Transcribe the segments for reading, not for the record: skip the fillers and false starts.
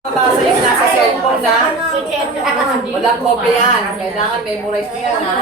Mabasa yung nasa cellphone na. Walang kopya yan. Kailangan memorize niya na.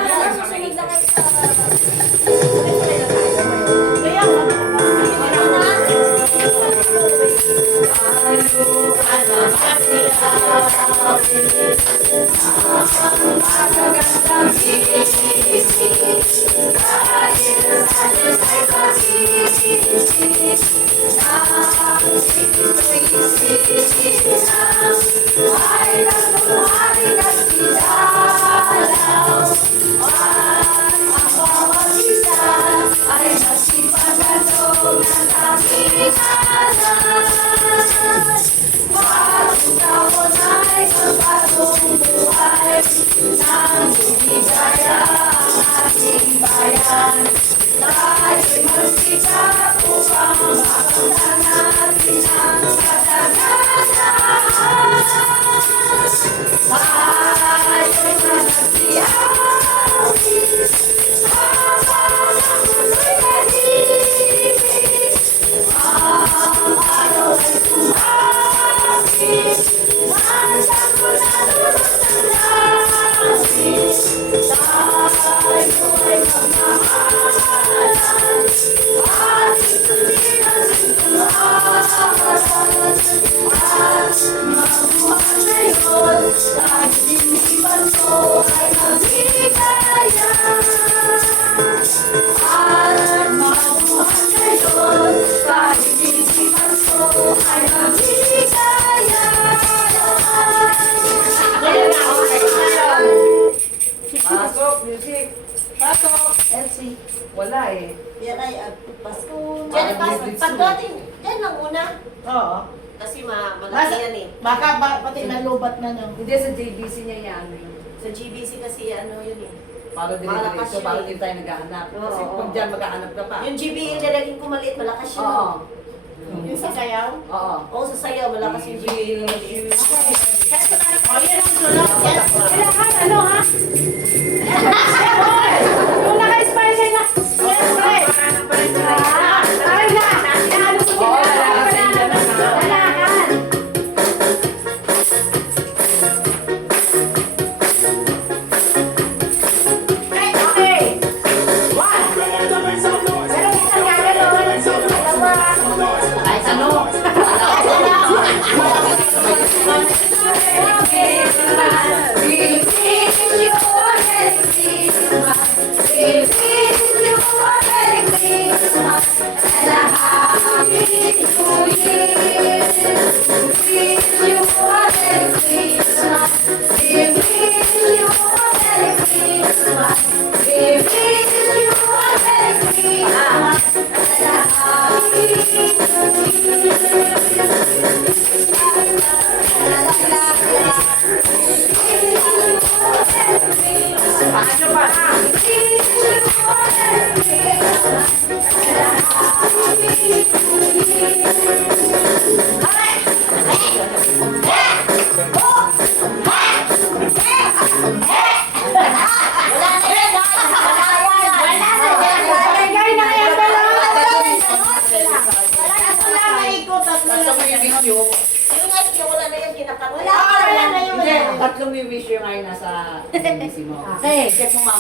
Pasok, music. Pasok. Elsie. Wala eh. Yan ay Pasko. Diyan, pagdating, diyan lang una. Oo. Kasi malaki yan eh. Baka pati nalubat na no. Hindi sa JBC niya yan. Sa GBC kasi ano yun eh. Para din Malakas so yun para eh. din tayo naghahanap. Kasi Oo. kung dyan maghahanap ka pa. Yung GBA na naging kumaliit, malakas yun. Oo. Yung sa sayaw. Oo. Oo, sa sayaw, malakas yung GBA. O yan ang sulat. Kailangan ano ha? Yung naka-spicy na. Siyempre. Ay na. Ano ko Oo, malakas yun dyan. Kailangan. Okay. One. Pero isang gagawin. Dalawa. Kahit ano. Yung nga, yung wala na yung kinakanta. Wala na yun. Hindi, tatlong may wish yung ay nasa JBC mo. Okay. Check mo mama.